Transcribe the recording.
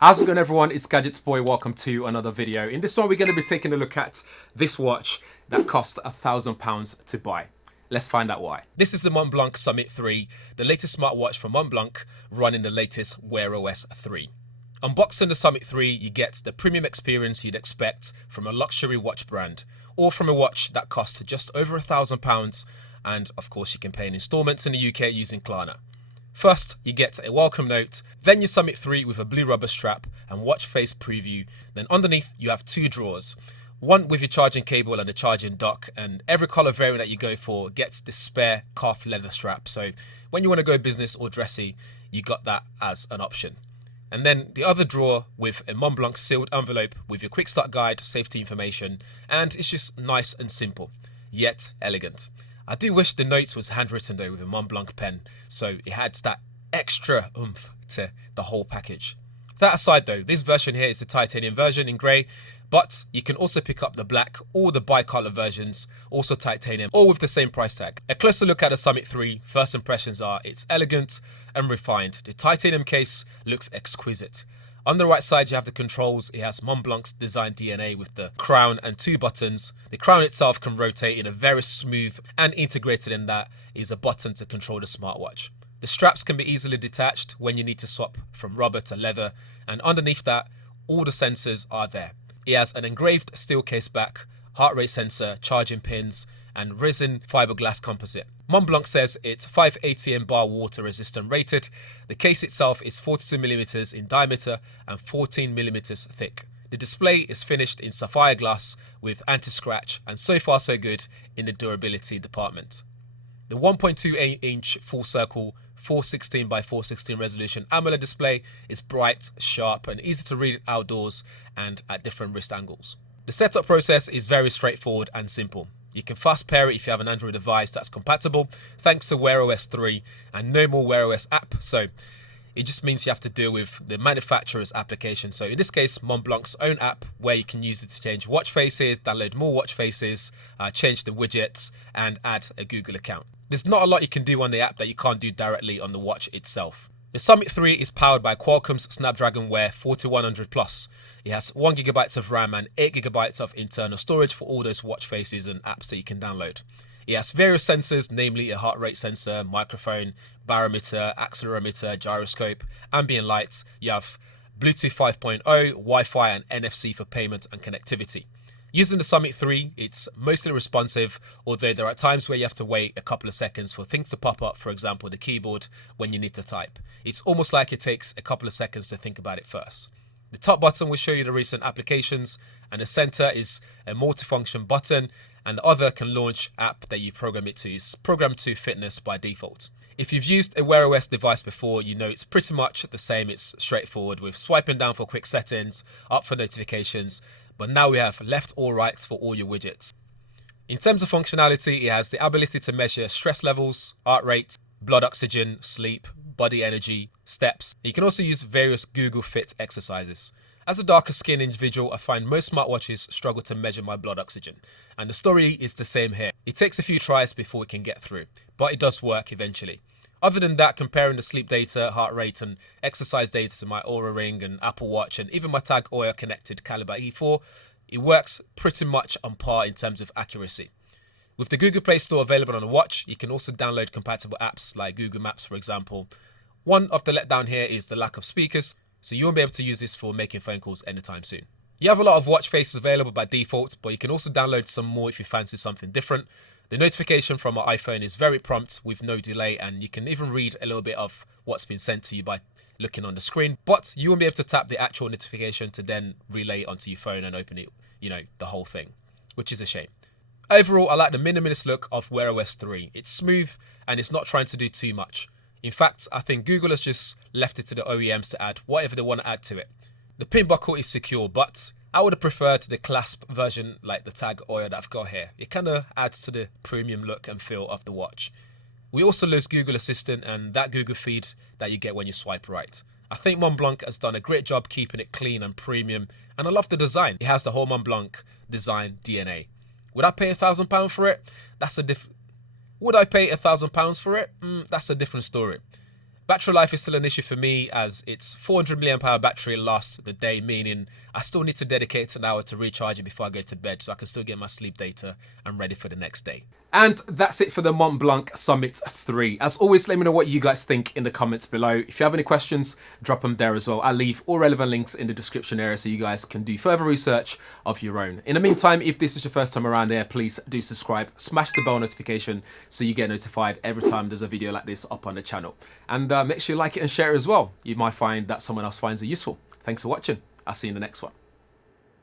How's it going, everyone? It's GadgetsBoy. Welcome to another video. In this one, we're going to be taking a look at this watch that costs £1,000 to buy. Let's find out why. This is the Montblanc Summit 3, the latest smartwatch from Montblanc, running the latest Wear OS 3. Unboxing the Summit 3, you get the premium experience you'd expect from a luxury watch brand, or from a watch that costs just over £1,000, and of course you can pay in installments in the UK using Klarna. First, you get a welcome note, then your Summit 3 with a blue rubber strap and watch face preview. Then underneath, you have two drawers. One with your charging cable and a charging dock, and every color variant that you go for gets this spare calf leather strap. So when you want to go business or dressy, you got that as an option. And then the other drawer with a Montblanc sealed envelope with your quick start guide, safety information, and it's just nice and simple, yet elegant. I do wish the note was handwritten though with a Montblanc pen, so it adds that extra oomph to the whole package. That aside though, this version here is the titanium version in grey, but you can also pick up the black or the bi-color versions, also titanium, all with the same price tag. A closer look at the Summit 3, first impressions are it's elegant and refined. The titanium case looks exquisite. On the right side, you have the controls. It has Montblanc's design DNA with the crown and two buttons. The crown itself can rotate in a very smooth, and integrated in that is a button to control the smartwatch. The straps can be easily detached when you need to swap from rubber to leather, and underneath that, all the sensors are there. It has an engraved steel case back, heart rate sensor, charging pins, and resin fiberglass composite. Montblanc says it's 5 ATM bar water resistant rated. The case itself is 42mm in diameter and 14mm thick. The display is finished in sapphire glass with anti-scratch, and so far so good in the durability department. The 1.28-inch full circle 416 by 416 resolution AMOLED display is bright, sharp, and easy to read outdoors and at different wrist angles. The setup process is very straightforward and simple. You can fast pair it if you have an Android device that's compatible, thanks to Wear OS 3 and no more Wear OS app, so it just means you have to deal with the manufacturer's application. So in this case, Montblanc's own app, where you can use it to change watch faces, download more watch faces, change the widgets, and add a Google account. There's not a lot you can do on the app that you can't do directly on the watch itself. The Summit 3 is powered by Qualcomm's Snapdragon Wear 4100 Plus. It has 1GB of RAM and 8GB of internal storage for all those watch faces and apps that you can download. It has various sensors, namely a heart rate sensor, microphone, barometer, accelerometer, gyroscope, ambient lights. You have Bluetooth 5.0, Wi-Fi, and NFC for payment and connectivity. Using the Summit 3, it's mostly responsive, although there are times where you have to wait a couple of seconds for things to pop up, for example the keyboard, when you need to type. It's almost like it takes a couple of seconds to think about it first. The top button will show you the recent applications, and the center is a multifunction button, and the other can launch app that you program it to. It's programmed to fitness by default. If you've used a Wear OS device before, you know it's pretty much the same. It's straightforward with swiping down for quick settings, up for notifications, but now we have left or right for all your widgets. In terms of functionality, it has the ability to measure stress levels, heart rate, blood oxygen, sleep, body energy, steps. You can also use various Google Fit exercises. As a darker skinned individual, I find most smartwatches struggle to measure my blood oxygen, and the story is the same here. It takes a few tries before it can get through, but it does work eventually. Other than that, comparing the sleep data, heart rate, and exercise data to my Oura Ring and Apple Watch, and even my Tag Heuer connected Caliber E4, it works pretty much on par in terms of accuracy. With the Google Play Store available on the watch, you can also download compatible apps like Google Maps, for example. One of the letdown here is the lack of speakers, so you won't be able to use this for making phone calls anytime soon. You have a lot of watch faces available by default, but you can also download some more if you fancy something different. The notification from our iPhone is very prompt with no delay, and you can even read a little bit of what's been sent to you by looking on the screen, but you won't be able to tap the actual notification to then relay it onto your phone and open it, the whole thing, which is a shame. Overall, I like the minimalist look of Wear OS 3. It's smooth and it's not trying to do too much. In fact, I think Google has just left it to the OEMs to add whatever they want to add to it. The pin buckle is secure, but I would have preferred the clasp version like the Tag Heuer that I've got here. It kind of adds to the premium look and feel of the watch. We also lose Google Assistant and that Google feed that you get when you swipe right. I think Montblanc has done a great job keeping it clean and premium, and I love the design. It has the whole Montblanc design DNA. Would I pay £1,000 for it? Would I pay £1,000 for it? That's a different story. Battery life is still an issue for me, as it's 400 milliamp hour battery lasts the day, meaning I still need to dedicate an hour to recharge it before I go to bed so I can still get my sleep data and ready for the next day. And that's it for the Montblanc Summit 3. As always, let me know what you guys think in the comments below. If you have any questions, drop them there as well. I'll leave all relevant links in the description area so you guys can do further research of your own. In the meantime, if this is your first time around here, please do subscribe, smash the bell notification so you get notified every time there's a video like this up on the channel. And make sure you like it and share it as well. You might find that someone else finds it useful. Thanks for watching. I'll see you in the next one.